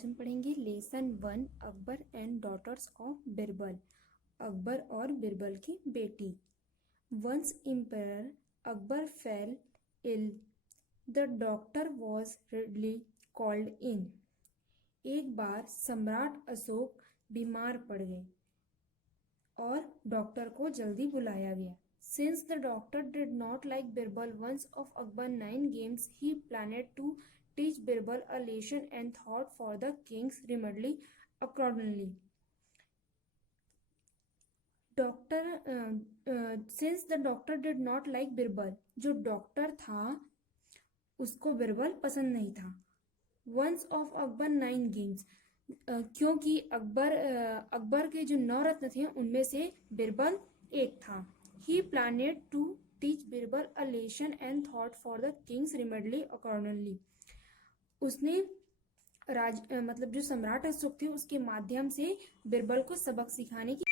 आज हम पढ़ेंगे lesson 1 Akbar and daughters of Birbal. Akbar और बिरबल की बेटी। Once emperor Akbar fell ill, the doctor was readily called in. एक बार सम्राट अशोक बीमार पड़ गए और डॉक्टर को जल्दी बुलाया गया। Since the doctor did not like Birbal once of Akbar 9 games, he planned to teach Birbal a lesson and thought for the king's remedy accordingly. Since the doctor did not like Birbal, जो doctor था उसको बिरबल पसंद नहीं था। Once of Akbar 9 games, क्योंकि अकबर के जो 9 रत्न थे उनमें से बिरबल एक था। He planned to teach Birbal a lesson and thought for the king's remedy accordingly. उसने मतलब जो सम्राट अशोक थे उसके माध्यम से बिरबल को सबक सिखाने की।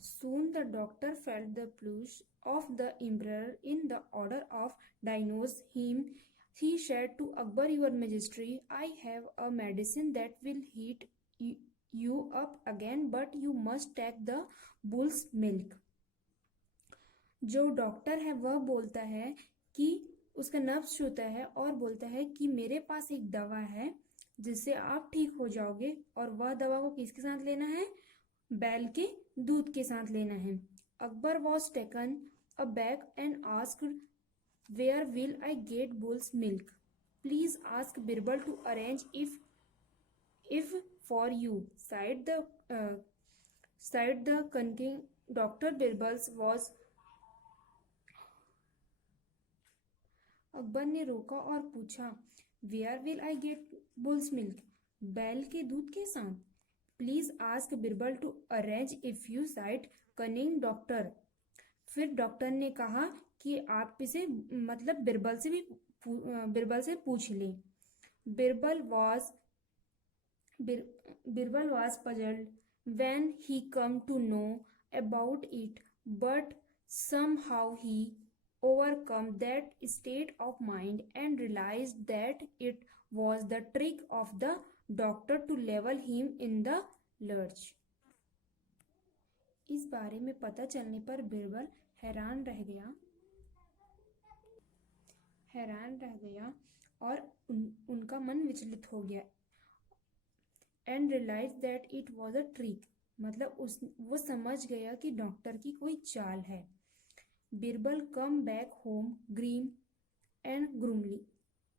Soon the doctor felt the pulse of the emperor in the order of diagnose him. He said to Akbar, Your Majesty, I have a medicine that will heat you up again, but you must take the bull's milk. जो doctor है वह बोलता है कि उसका नब्ज छूता है और बोलता है कि मेरे पास एक दवा है जिससे आप ठीक हो जाओगे, और वह दवा को किसके साथ लेना है? बैल के दूध के साथ लेना है। Akbar was taken aback and asked, where will I get bulls milk? Please ask Birbal to arrange if for you, side the cunning doctor Birbal's was. Akbar ने रोका और पूछा, where will I get bulls milk? बैल के दूध के साथ। Please ask Birbal to arrange if you side cunning doctor. फिर डॉक्टर ने कहा कि आप इसे मतलब बिरबल से पूछ लें। Birbal was puzzled when he come to know about it, but somehow he overcome that state of mind and realized that it was the trick of the doctor to level him in the lurch. इस बारे में पता चलने पर बिरबल हैरान रह गया और उनका मन विचलित हो गया। and realized that it was a trick, मतलब वो समझ गया कि डॉक्टर की कोई चाल है। Birbal come back home grim and gloomy,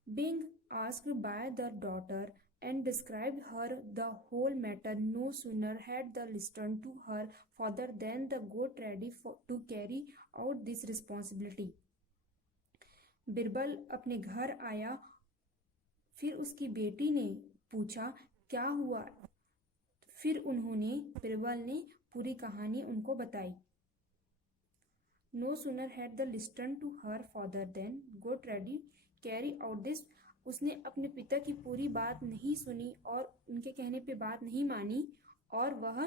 being asked by the daughter and described her the whole matter. No sooner had the listened to her father than the got ready to carry out this responsibility. Birbal अपने घर आया, फिर उसकी बेटी ने पूछा क्या हुआ। फिर बिरबल ने पूरी कहानी उनको बताई। No sooner had the listened to her father than got ready carry out this. उसने अपने पिता की पूरी बात नहीं सुनी और उनके कहने पे बात नहीं मानी और वह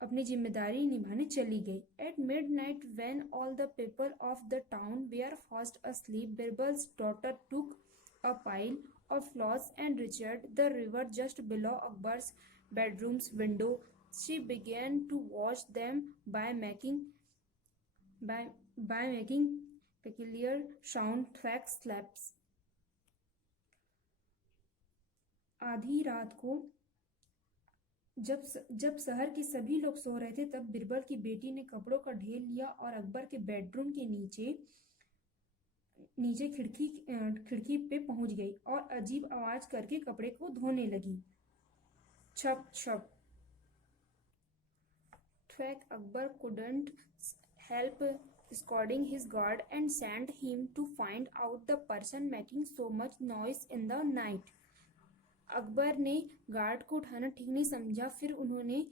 अपनी जिम्मेदारी निभाने चली गई। At midnight, when all the people of the town were fast asleep, Birbal's daughter took a pile of clothes and reached the river just below Akbar's bedroom's window. She began to wash them by making peculiar sound thwack slaps. आधी रात को जब शहर के सभी लोग सो रहे थे तब बिरबल की बेटी ने कपड़ों का ढेर लिया और अकबर के बेडरूम के नीचे खिड़की पे पहुंच गई और अजीब आवाज करके कपड़े को धोने लगी। छप छप। थ्वैक Akbar couldn't help scolding his guard and sent him to find out the person making so much noise in the night. Akbar ने गार्ड को उठाना ठीक नहीं समझा, फिर उन्होंने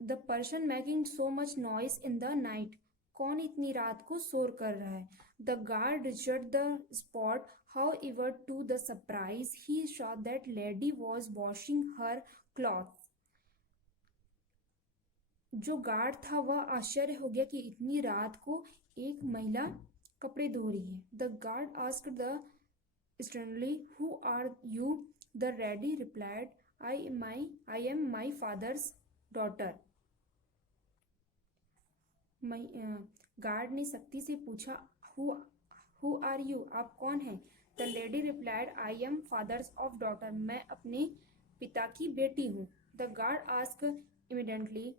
the person making so much noise in the night, कौन इतनी रात को शोर कर रहा है। The guard reached the spot, however to the surprise he saw that lady was washing her cloth. जो गार्ड था वह आश्चर्य हो गया कि इतनी रात को एक महिला कपड़े धो रही है। The guard asked the sternly, who are you? The ready replied, I am my father's daughter. Guard ने सख्ती से पूछा, हु आर यू, आप कौन हैं? The lady replied, I am father's of daughter, मैं अपने पिता की बेटी हूँ. The guard ask immediately,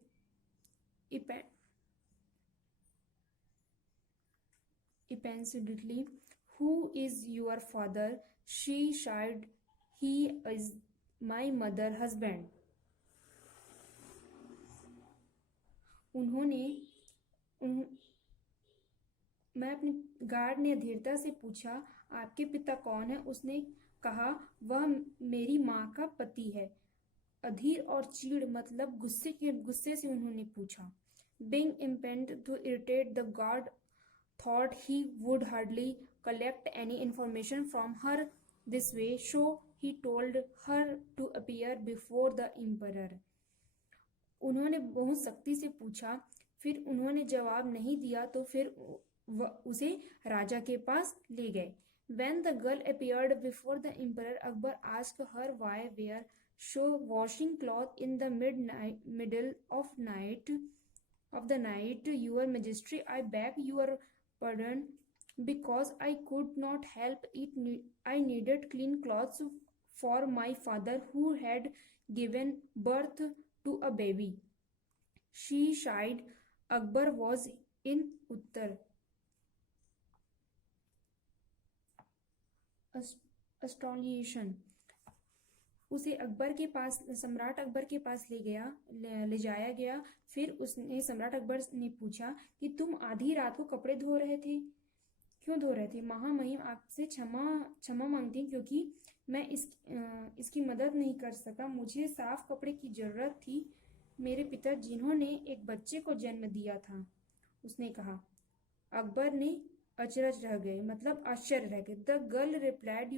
impatiently, who is your father? She sighed, he is my mother husband. मैं अपने गार्ड ने धीरता से पूछा, आपके पिता कौन है? उसने कहा, वह मेरी माँ का पति है. अधीर और चीड़ मतलब गुस्से से उन्होंने पूछा. Being impatient to irritate, the guard thought he would hardly collect any information from her this way, so he told her to appear before the emperor. उन्होंने बहुत सख्ती से पूछा, फिर उन्होंने जवाब नहीं दिया तो फिर उसे राजा के पास ले गए. When the girl appeared before the emperor, Akbar asked her why were so washing cloth in the middle of the night. Your Majesty, I beg your pardon, because I could not help it. I needed clean clothes for my father who had given birth to a baby. She sighed. Akbar was in Uttar. अस्टॉलिएशन. उसे सम्राट अकबर के पास ले जाया गया. फिर उसने सम्राट अकबर ने पूछा कि तुम आधी रात को कपड़े धो रहे थे, क्यों धो रहे थे? महामहिम, आपसे क्षमा मांगती हूँ क्योंकि मैं इसकी मदद नहीं कर सका. मुझे साफ कपड़े की जरूरत थी. मेरे पिता जिन्होंने एक बच्चे को जन्म दिया था, उसने कहा. अकबर ने अचरज रह गए, मतलब आश्चर्य रह गए. The girl replied,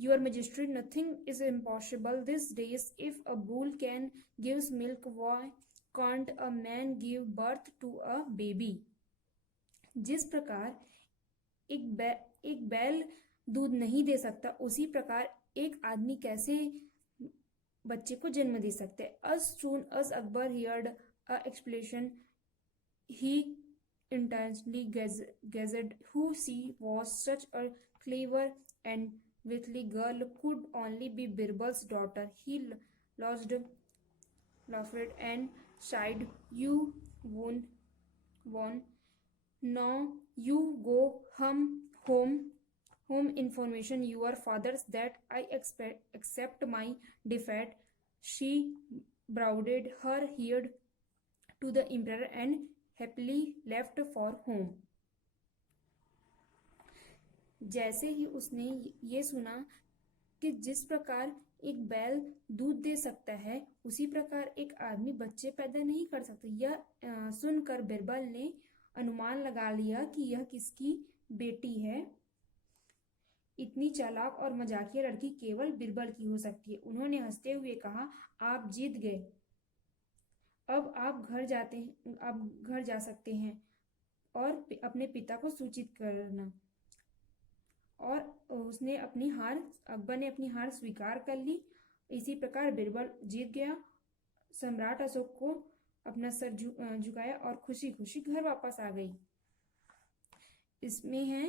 your majesty, nothing is impossible this days. If a bull can gives milk, why can't a man give birth to a baby? जिस प्रकार एक बैल दूध नहीं दे सकता, उसी प्रकार एक आदमी कैसे बच्चे को जन्म दे सकते. As soon as Akbar heard a explanation, he intensely gazed who she was. Such a clever and witty girl could only be Birbal's daughter. He laughed and sighed. You won. Now you go home information your father's that I accept my defeat. She bowed her head to the emperor and happily left for home. जैसे ही उसने ये सुना कि जिस प्रकार एक बैल दूध दे सकता है, उसी प्रकार एक आदमी बच्चे पैदा नहीं कर सकता, यह सुनकर बिरबल ने अनुमान लगा लिया कि यह किसकी बेटी है. इतनी चालाक और मजाकिया लड़की केवल बिरबल की हो सकती है. उन्होंने हंसते हुए कहा, आप जीत गए. अब आप घर जा सकते हैं और अपने पिता को सूचित करना. और अकबर ने अपनी हार स्वीकार कर ली. इसी प्रकार बिरबल जीत गया. सम्राट अशोक को अपना सर झुकाया और खुशी खुशी घर वापस आ गई. इसमें है